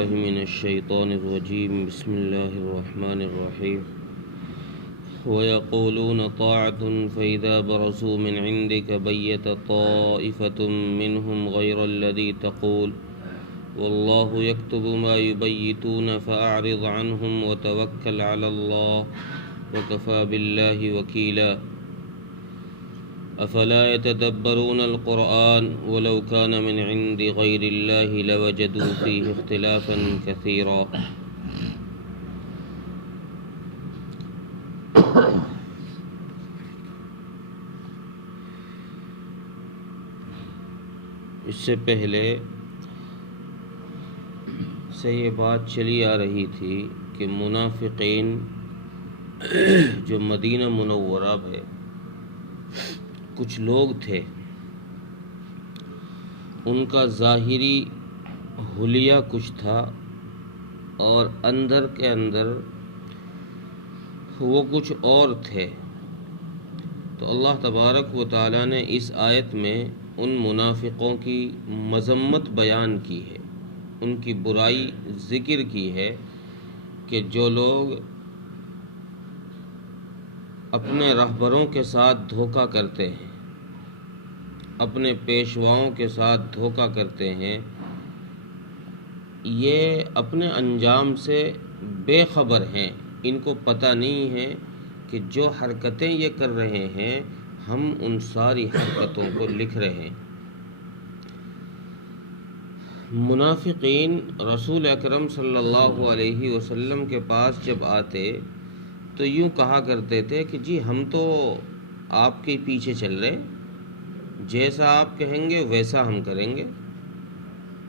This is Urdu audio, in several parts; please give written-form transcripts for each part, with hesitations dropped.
بالله من الشيطان الرجيم بسم الله الرحمن الرحيم ويقولون طاعة فإذا برزوا من عندك بيت طائفة منهم غير الذي تقول والله يكتب ما يبيتون فأعرض عنهم وتوكل على الله وكفى بالله وكيلا افلا يتدبرون القرآن ولو كان من عند غير الله لوجدوا فيه اختلافا كثيرا اس سے پہلے سے یہ بات چلی آ رہی تھی کہ منافقین جو مدینہ منورہ میں کچھ لوگ تھے، ان کا ظاہری حلیہ کچھ تھا اور اندر کے اندر وہ کچھ اور تھے۔ تو اللہ تبارک و تعالیٰ نے اس آیت میں ان منافقوں کی مذمت بیان کی ہے، ان کی برائی ذکر کی ہے کہ جو لوگ اپنے رہبروں کے ساتھ دھوکہ کرتے ہیں، اپنے پیشواؤں کے ساتھ دھوکہ کرتے ہیں، یہ اپنے انجام سے بے خبر ہیں۔ ان کو پتہ نہیں ہے کہ جو حرکتیں یہ کر رہے ہیں ہم ان ساری حرکتوں کو لکھ رہے ہیں۔ منافقین رسول اکرم صلی اللہ علیہ وسلم کے پاس جب آتے تو یوں کہا کرتے تھے کہ جی ہم تو آپ کے پیچھے چل رہے، جیسا آپ کہیں گے ویسا ہم کریں گے،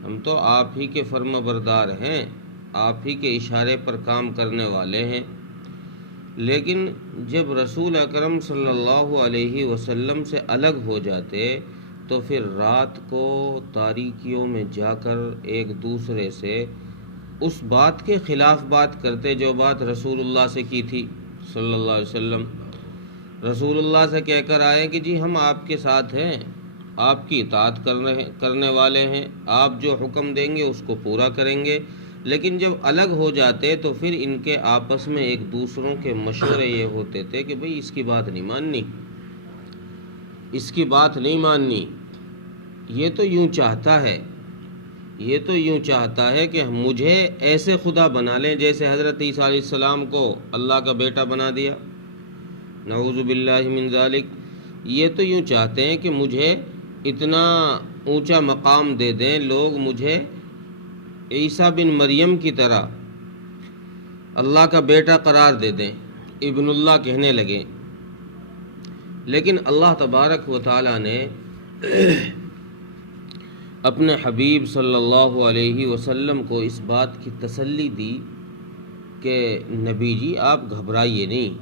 ہم تو آپ ہی کے فرما بردار ہیں، آپ ہی کے اشارے پر کام کرنے والے ہیں۔ لیکن جب رسول اکرم صلی اللہ علیہ وسلم سے الگ ہو جاتے تو پھر رات کو تاریکیوں میں جا کر ایک دوسرے سے اس بات کے خلاف بات کرتے جو بات رسول اللہ سے کی تھی صلی اللہ علیہ وسلم۔ رسول اللہ سے کہہ کر آئے کہ جی ہم آپ کے ساتھ ہیں، آپ کی اطاعت کرنے والے ہیں، آپ جو حکم دیں گے اس کو پورا کریں گے۔ لیکن جب الگ ہو جاتے تو پھر ان کے آپس میں ایک دوسروں کے مشورے یہ ہوتے تھے کہ بھئی اس کی بات نہیں ماننی، اس کی بات نہیں ماننی، یہ تو یوں چاہتا ہے، یہ تو یوں چاہتا ہے کہ مجھے ایسے خدا بنا لیں جیسے حضرت عیسیٰ علیہ السلام کو اللہ کا بیٹا بنا دیا، نعوذ باللہ من ذالک۔ یہ تو یوں چاہتے ہیں کہ مجھے اتنا اونچا مقام دے دیں لوگ، مجھے عیسیٰ بن مریم کی طرح اللہ کا بیٹا قرار دے دیں، ابن اللہ کہنے لگے۔ لیکن اللہ تبارک و تعالیٰ نے اپنے حبیب صلی اللہ علیہ وسلم کو اس بات کی تسلی دی کہ نبی جی آپ گھبرائیے نہیں،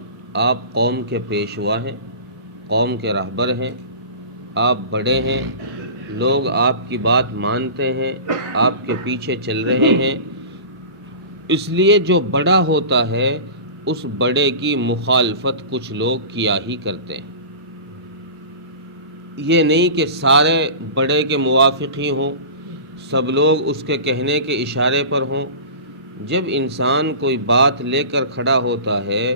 آپ قوم کے پیشوا ہیں، قوم کے رہبر ہیں، آپ بڑے ہیں، لوگ آپ کی بات مانتے ہیں، آپ کے پیچھے چل رہے ہیں۔ اس لیے جو بڑا ہوتا ہے اس بڑے کی مخالفت کچھ لوگ کیا ہی کرتے ہیں۔ یہ نہیں کہ سارے بڑے کے موافق ہی ہوں، سب لوگ اس کے کہنے کے اشارے پر ہوں۔ جب انسان کوئی بات لے کر کھڑا ہوتا ہے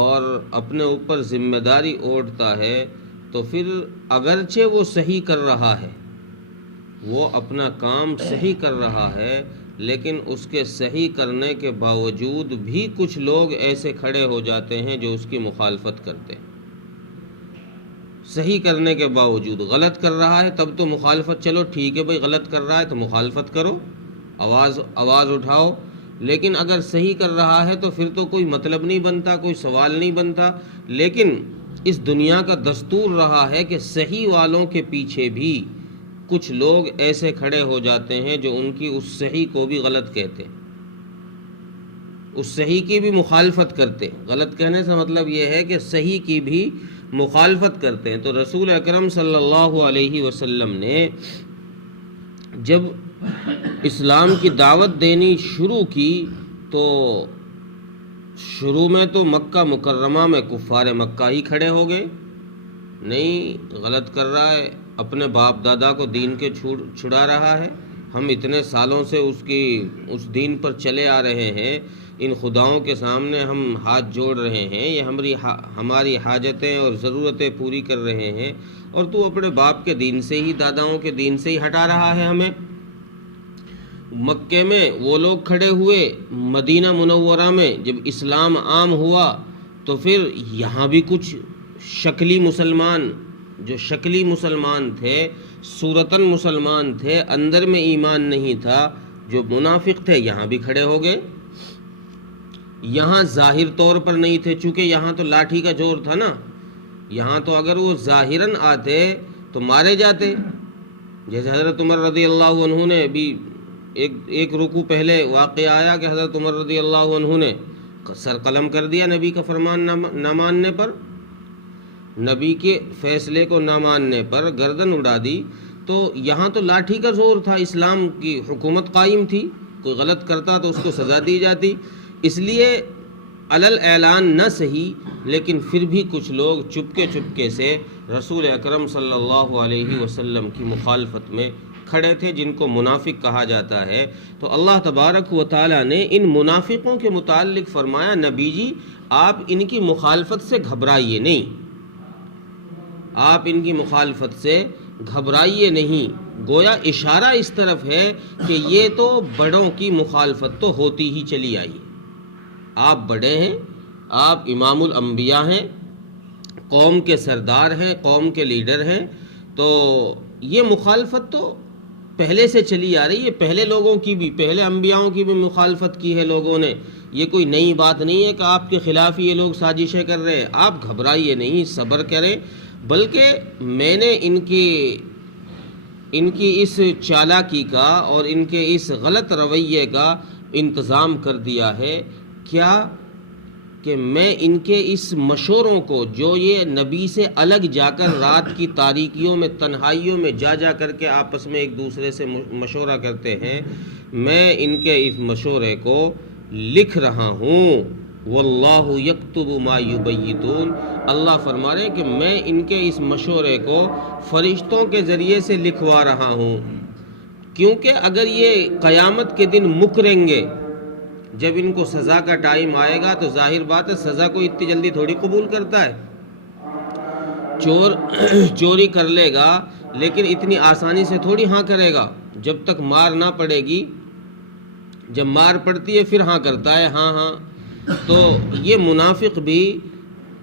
اور اپنے اوپر ذمہ داری اوڑھتا ہے تو پھر اگرچہ وہ صحیح کر رہا ہے، وہ اپنا کام صحیح کر رہا ہے، لیکن اس کے صحیح کرنے کے باوجود بھی کچھ لوگ ایسے کھڑے ہو جاتے ہیں جو اس کی مخالفت کرتے ہیں۔ صحیح کرنے کے باوجود غلط کر رہا ہے تب تو مخالفت، چلو ٹھیک ہے بھائی غلط کر رہا ہے تو مخالفت کرو، آواز اٹھاؤ، لیکن اگر صحیح کر رہا ہے تو پھر تو کوئی مطلب نہیں بنتا، کوئی سوال نہیں بنتا۔ لیکن اس دنیا کا دستور رہا ہے کہ صحیح والوں کے پیچھے بھی کچھ لوگ ایسے کھڑے ہو جاتے ہیں جو ان کی اس صحیح کو بھی غلط کہتے، اس صحیح کی بھی مخالفت کرتے۔ غلط کہنے سے مطلب یہ ہے کہ صحیح کی بھی مخالفت کرتے ہیں۔ تو رسول اکرم صلی اللہ علیہ وسلم نے جب اسلام کی دعوت دینی شروع کی تو شروع میں تو مکہ مکرمہ میں کفار مکہ ہی کھڑے ہو گئے، نہیں غلط کر رہا ہے، اپنے باپ دادا کو دین کے چھڑا رہا ہے، ہم اتنے سالوں سے اس دین پر چلے آ رہے ہیں، ان خداؤں کے سامنے ہم ہاتھ جوڑ رہے ہیں، یہ ہماری حاجتیں اور ضرورتیں پوری کر رہے ہیں، اور تو اپنے باپ کے دین سے ہی، داداؤں کے دین سے ہی ہٹا رہا ہے ہمیں۔ مکے میں وہ لوگ کھڑے ہوئے، مدینہ منورہ میں جب اسلام عام ہوا تو پھر یہاں بھی کچھ شکلی مسلمان، جو شکلی مسلمان تھے، صورتاً مسلمان تھے، اندر میں ایمان نہیں تھا، جو منافق تھے، یہاں بھی کھڑے ہو گئے۔ یہاں ظاہر طور پر نہیں تھے، چونکہ یہاں تو لاٹھی کا زور تھا نا، یہاں تو اگر وہ ظاہراً آتے تو مارے جاتے۔ جیسے حضرت عمر رضی اللہ عنہ نے بھی ایک رکوع پہلے واقعہ آیا کہ حضرت عمر رضی اللہ عنہ نے سر قلم کر دیا نبی کا فرمان نہ ماننے پر، نبی کے فیصلے کو نہ ماننے پر گردن اڑا دی۔ تو یہاں تو لاٹھی کا زور تھا، اسلام کی حکومت قائم تھی، کوئی غلط کرتا تو اس کو سزا دی جاتی۔ اس لیے علل اعلان نہ صحیح، لیکن پھر بھی کچھ لوگ چپکے سے رسول اکرم صلی اللہ علیہ وسلم کی مخالفت میں کھڑے تھے، جن کو منافق کہا جاتا ہے۔ تو اللہ تبارک و تعالیٰ نے ان منافقوں کے متعلق فرمایا، نبی جی آپ ان کی مخالفت سے گھبرائیے نہیں، آپ ان کی مخالفت سے گھبرائیے نہیں۔ گویا اشارہ اس طرف ہے کہ یہ تو بڑوں کی مخالفت تو ہوتی ہی چلی آئی، آپ بڑے ہیں، آپ امام الانبیاء ہیں، قوم کے سردار ہیں، قوم کے لیڈر ہیں، تو یہ مخالفت تو پہلے سے چلی آ رہی ہے، پہلے لوگوں کی بھی، پہلے انبیاؤں کی بھی مخالفت کی ہے لوگوں نے، یہ کوئی نئی بات نہیں ہے کہ آپ کے خلاف یہ لوگ سازشیں کر رہے ہیں۔ آپ گھبرائیے نہیں، صبر کریں، بلکہ میں نے ان کی اس چالاکی کا اور ان کے اس غلط رویے کا انتظام کر دیا ہے۔ کیا کہ میں ان کے اس مشوروں کو، جو یہ نبی سے الگ جا کر رات کی تاریکیوں میں، تنہائیوں میں جا کر کے آپس میں ایک دوسرے سے مشورہ کرتے ہیں، میں ان کے اس مشورے کو لکھ رہا ہوں۔ واللہ یکتب ما یبیتون، اللہ فرما رہے ہیں کہ میں ان کے اس مشورے کو فرشتوں کے ذریعے سے لکھوا رہا ہوں، کیونکہ اگر یہ قیامت کے دن مکریں گے، جب ان کو سزا کا ٹائم آئے گا تو ظاہر بات ہے سزا کو اتنی جلدی تھوڑی قبول کرتا ہے۔ چوری کر لے گا لیکن اتنی آسانی سے تھوڑی ہاں کرے گا، جب تک مار نہ پڑے گی، جب مار پڑتی ہے پھر ہاں کرتا ہے، ہاں ہاں۔ تو یہ منافق بھی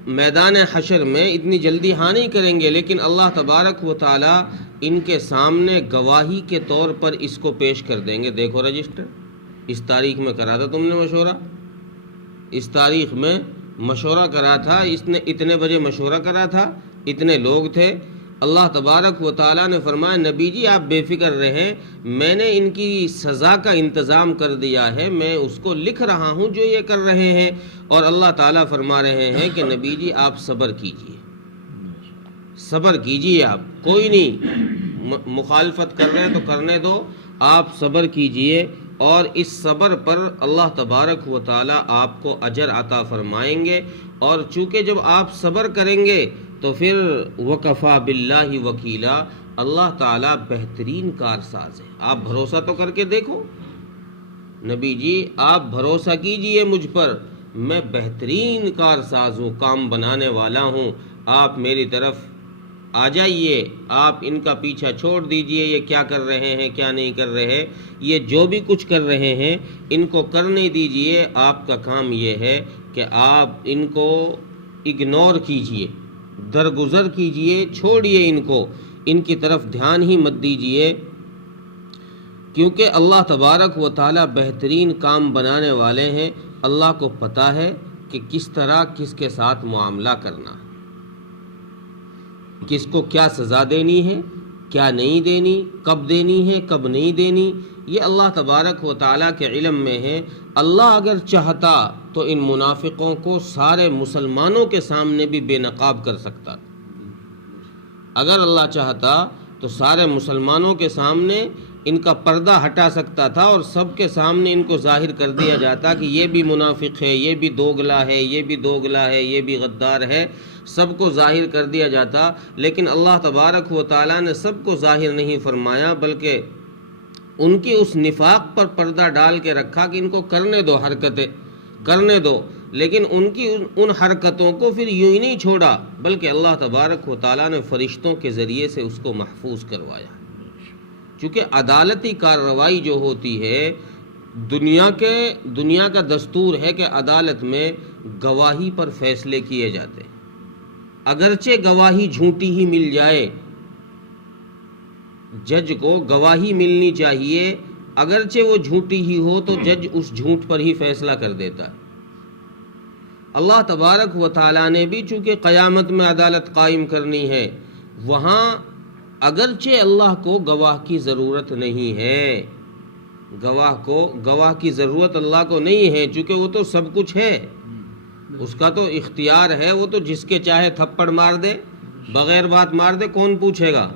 میدان حشر میں اتنی جلدی ہاں نہیں کریں گے، لیکن اللہ تبارک و تعالی ان کے سامنے گواہی کے طور پر اس کو پیش کر دیں گے، دیکھو رجسٹر، اس تاریخ میں کرا تھا تم نے مشورہ، اس تاریخ میں مشورہ کرا تھا، اس نے اتنے بجے مشورہ کرا تھا، اتنے لوگ تھے۔ اللہ تبارک و تعالیٰ نے فرمایا نبی جی آپ بے فکر رہیں، میں نے ان کی سزا کا انتظام کر دیا ہے، میں اس کو لکھ رہا ہوں جو یہ کر رہے ہیں۔ اور اللہ تعالیٰ فرما رہے ہیں کہ نبی جی آپ صبر کیجئے، صبر کیجئے، آپ کوئی نہیں، مخالفت کر رہے ہیں تو کرنے دو، آپ صبر کیجئے، اور اس صبر پر اللہ تبارک و تعالیٰ آپ کو اجر عطا فرمائیں گے۔ اور چونکہ جب آپ صبر کریں گے تو پھر وکفا باللہ وکیلا، اللہ تعالیٰ بہترین کارساز ہے۔ آپ بھروسہ تو کر کے دیکھو نبی جی، آپ بھروسہ کیجئے مجھ پر، میں بہترین کارساز ہوں، کام بنانے والا ہوں، آپ میری طرف آ جائیے، آپ ان کا پیچھا چھوڑ دیجئے، یہ کیا کر رہے ہیں کیا نہیں کر رہے، یہ جو بھی کچھ کر رہے ہیں ان کو کرنے دیجئے، آپ کا کام یہ ہے کہ آپ ان کو اگنور کیجئے، درگزر کیجئے، چھوڑیے ان کو، ان کی طرف دھیان ہی مت دیجئے، کیونکہ اللہ تبارک و تعالیٰ بہترین کام بنانے والے ہیں۔ اللہ کو پتہ ہے کہ کس طرح کس کے ساتھ معاملہ کرنا ہے، کس کو کیا سزا دینی ہے، کیا نہیں دینی، کب دینی ہے کب نہیں دینی، یہ اللہ تبارک و تعالیٰ کے علم میں ہے۔ اللہ اگر چاہتا تو ان منافقوں کو سارے مسلمانوں کے سامنے بھی بے نقاب کر سکتا، اگر اللہ چاہتا تو سارے مسلمانوں کے سامنے ان کا پردہ ہٹا سکتا تھا اور سب کے سامنے ان کو ظاہر کر دیا جاتا کہ یہ بھی منافق ہے، یہ بھی دوگلا ہے، یہ بھی دوگلا ہے، یہ بھی غدار ہے، سب کو ظاہر کر دیا جاتا۔ لیکن اللہ تبارک و تعالیٰ نے سب کو ظاہر نہیں فرمایا، بلکہ ان کی اس نفاق پر پردہ ڈال کے رکھا کہ ان کو کرنے دو حرکتیں، کرنے دو، لیکن ان کی ان حرکتوں کو پھر یوں ہی نہیں چھوڑا، بلکہ اللہ تبارک و تعالیٰ نے فرشتوں کے ذریعے سے اس کو محفوظ کروایا۔ چونکہ عدالتی کارروائی جو ہوتی ہے، دنیا کا دستور ہے کہ عدالت میں گواہی پر فیصلے کیے جاتے ہیں، اگرچہ گواہی جھوٹی ہی مل جائے، جج کو گواہی ملنی چاہیے، اگرچہ وہ جھوٹی ہی ہو تو جج اس جھوٹ پر ہی فیصلہ کر دیتا ہے۔ اللہ تبارک و تعالیٰ نے بھی چونکہ قیامت میں عدالت قائم کرنی ہے، وہاں اگرچہ اللہ کو گواہ کی ضرورت نہیں ہے، گواہ کی ضرورت اللہ کو نہیں ہے، چونکہ وہ تو سب کچھ ہے، اس کا تو اختیار ہے، وہ تو جس کے چاہے تھپڑ مار دے، بغیر بات مار دے، کون پوچھے گا؟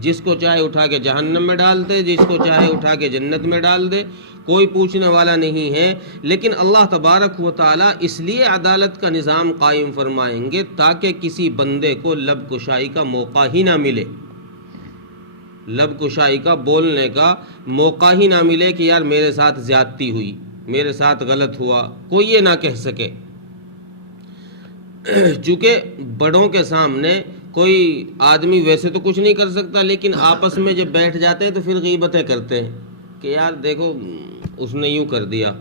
جس کو چاہے اٹھا کے جہنم میں ڈال دے، جس کو چاہے اٹھا کے جنت میں ڈال دے، کوئی پوچھنے والا نہیں ہے۔ لیکن اللہ تبارک و تعالیٰ اس لیے عدالت کا نظام قائم فرمائیں گے تاکہ کسی بندے کو لب کشائی کا موقع ہی نہ ملے، لب کشائی کا، بولنے کا موقع ہی نہ ملے کہ یار میرے ساتھ زیادتی ہوئی، میرے ساتھ غلط ہوا، کوئی یہ نہ کہہ سکے۔ چونکہ بڑوں کے سامنے کوئی آدمی ویسے تو کچھ نہیں کر سکتا، لیکن آپس میں جب بیٹھ جاتے ہیں تو پھر غیبتیں کرتے ہیں کہ یار دیکھو اس نے یوں کر دیا،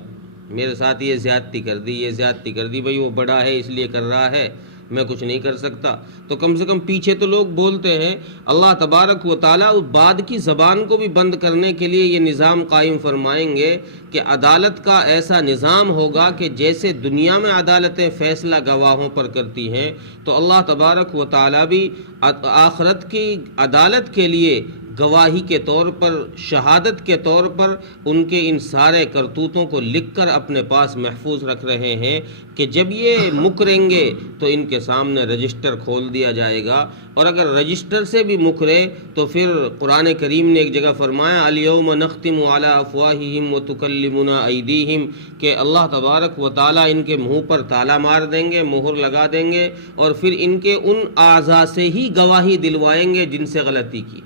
میرے ساتھ یہ زیادتی کر دی، یہ زیادتی کر دی، بھئی وہ بڑا ہے اس لیے کر رہا ہے، میں کچھ نہیں کر سکتا۔ تو کم سے کم پیچھے تو لوگ بولتے ہیں۔ اللہ تبارک و تعالیٰ بعد کی زبان کو بھی بند کرنے کے لیے یہ نظام قائم فرمائیں گے کہ عدالت کا ایسا نظام ہوگا کہ جیسے دنیا میں عدالتیں فیصلہ گواہوں پر کرتی ہیں، تو اللہ تبارک و تعالیٰ بھی آخرت کی عدالت کے لیے گواہی کے طور پر، شہادت کے طور پر ان کے ان سارے کرتوتوں کو لکھ کر اپنے پاس محفوظ رکھ رہے ہیں کہ جب یہ مکریں گے تو ان کے سامنے رجسٹر کھول دیا جائے گا، اور اگر رجسٹر سے بھی مکرے تو پھر قرآن کریم نے ایک جگہ فرمایا الیوم نختم علی افواہہم وتکلمنا ایدیہم، کہ اللہ تبارک و تعالیٰ ان کے منہ پر تالا مار دیں گے، مہر لگا دیں گے، اور پھر ان کے ان اعضاء سے ہی گواہی دلوائیں گے جن سے غلطی کی۔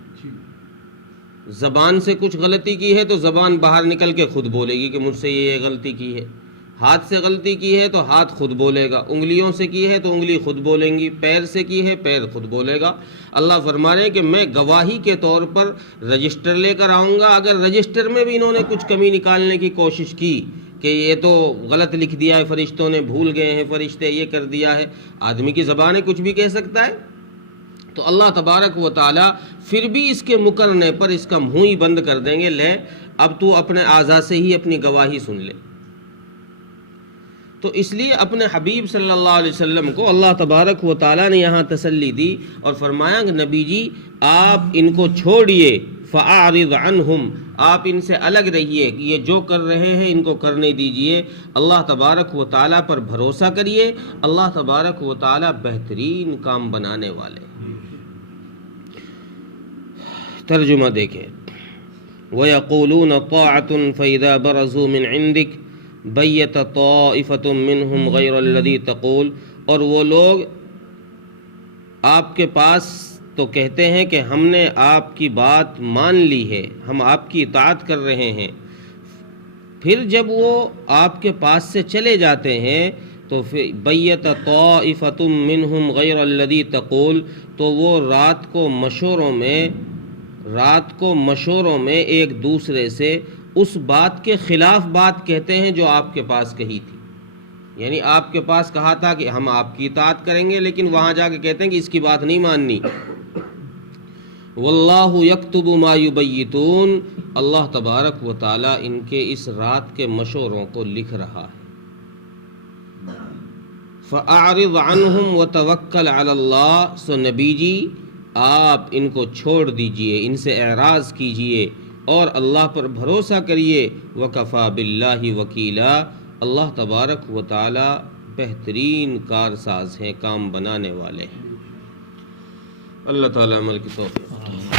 زبان سے کچھ غلطی کی ہے تو زبان باہر نکل کے خود بولے گی کہ مجھ سے یہ غلطی کی ہے، ہاتھ سے غلطی کی ہے تو ہاتھ خود بولے گا، انگلیوں سے کی ہے تو انگلی خود بولیں گی، پیر سے کی ہے پیر خود بولے گا۔ اللہ فرما رہے ہیں کہ میں گواہی کے طور پر رجسٹر لے کر آؤں گا، اگر رجسٹر میں بھی انہوں نے کچھ کمی نکالنے کی کوشش کی کہ یہ تو غلط لکھ دیا ہے فرشتوں نے، بھول گئے ہیں فرشتے، یہ کر دیا ہے، آدمی کی زبان ہے کچھ بھی کہہ سکتا ہے، تو اللہ تبارک و تعالیٰ پھر بھی اس کے مکرنے پر اس کا منہ ہی بند کر دیں گے، لے اب تو اپنے اعضاء سے ہی اپنی گواہی سن لے۔ تو اس لیے اپنے حبیب صلی اللہ علیہ وسلم کو اللہ تبارک و تعالیٰ نے یہاں تسلی دی اور فرمایا کہ نبی جی آپ ان کو چھوڑیے، فَأَعْرِضْ عَنْهُمْ، آپ ان سے الگ رہیے، یہ جو کر رہے ہیں ان کو کرنے دیجئے، اللہ تبارک و تعالیٰ پر بھروسہ کریے، اللہ تبارک و تعالیٰ بہترین کام بنانے والے۔ ترجمہ دیکھیں، وَيَقُولُونَ طَاعَةٌ فَإِذَا بَرَزُوا مِنْ عِنْدِكَ بَيَّتَ طَائِفَةٌ مِّنْهُمْ غَيْرَ الَّذِي تَقُولُ، اور وہ لوگ آپ کے پاس تو کہتے ہیں کہ ہم نے آپ کی بات مان لی ہے، ہم آپ کی اطاعت کر رہے ہیں، پھر جب وہ آپ کے پاس سے چلے جاتے ہیں تو بیت طائفۃ منہم غیر الذی تقول، تو وہ رات کو مشوروں میں ایک دوسرے سے اس بات کے خلاف بات کہتے ہیں جو آپ کے پاس کہی تھی، یعنی آپ کے پاس کہا تھا کہ ہم آپ کی اطاعت کریں گے، لیکن وہاں جا کے کہتے ہیں کہ اس کی بات نہیں ماننی۔ واللہ یکتب ما یبیتون، اللہ تبارک و تعالی ان کے اس رات کے مشوروں کو لکھ رہا ہے۔ فَأَعْرِضْ عَنْهُمْ وَتَوَكَّلْ عَلَى اللَّهِ، سو نبی جی آپ ان کو چھوڑ دیجئے، ان سے اعراض کیجئے اور اللہ پر بھروسہ کریے۔ وَكَفَى بِاللَّهِ وَكِيلًا، اللہ تبارک و تعالی بہترین کارساز ہیں، کام بنانے والے ہیں۔ اللہ تعالی عمل کی توفیق۔